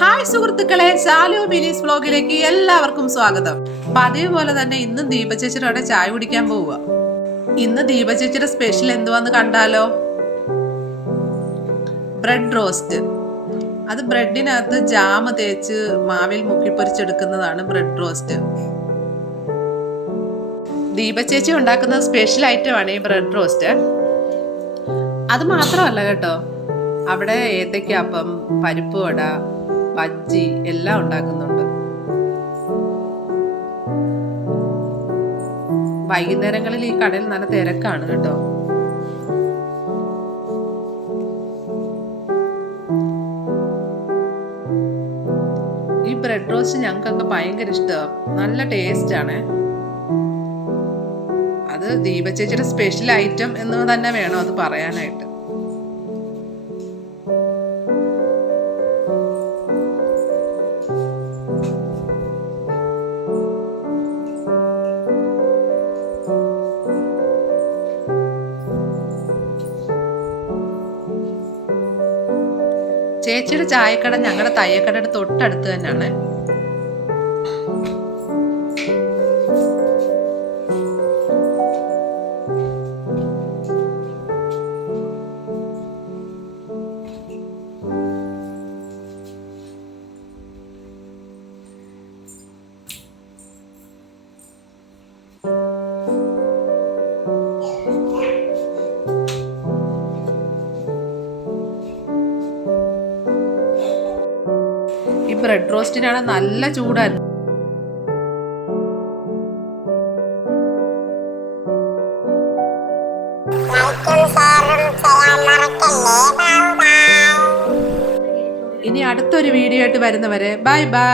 Hi സുഹൃത്തുക്കളെ, ശാലു മിനീസ് വ്ലോഗിലേക്ക് എല്ലാവർക്കും സ്വാഗതം. പതിവ് പോലെ തന്നെ ഇന്നും ദീപ ചേച്ചിയുടെ ചായ കുടിക്കാൻ പോവുക. ഇന്ന് ദീപ ചേച്ചിയുടെ സ്പെഷ്യൽ എന്തുവാന്ന് കണ്ടാലോ? Bread roast. അത് ബ്രെഡിനകത്ത് ജാം തേച്ച് മാവിൽ മുക്കിപ്പൊരിച്ചെടുക്കുന്നതാണ് ബ്രെഡ് റോസ്റ്റ്. ദീപ ചേച്ചി ഉണ്ടാക്കുന്ന സ്പെഷ്യൽ ഐറ്റമാണ് ഈ ബ്രെഡ് റോസ്റ്റ്. അത് മാത്രമല്ല കേട്ടോ, അവിടെ ഏത്തയ്ക്കാപ്പം, പരിപ്പ് വട, ബജ്ജി എല്ലാം ഉണ്ടാക്കുന്നുണ്ട്. വൈകുന്നേരങ്ങളിൽ ഈ കടയിൽ നല്ല തിരക്കാണ് കേട്ടോ. ഈ ബ്രെഡ് റോസ്റ്റ് ഞങ്ങൾക്കൊക്കെ ഭയങ്കര ഇഷ്ടമാണ്, നല്ല ടേസ്റ്റ് ആണ്. അത് ദീപ ചേച്ചിയുടെ സ്പെഷ്യൽ ഐറ്റം എന്ന് തന്നെ വേണം അത് പറയാനായിട്ട്. ചേച്ചിയുടെ ചായക്കട ഞങ്ങളുടെ തയ്യക്കടയുടെ തൊട്ടടുത്ത് തന്നെയാണ്. ഈ ബ്രെഡ് റോസ്റ്റിനാണ് നല്ല ചൂടായിരുന്നു. ഇനി അടുത്തൊരു വീഡിയോ ആയിട്ട് വരുന്നവരെ ബൈ ബൈ.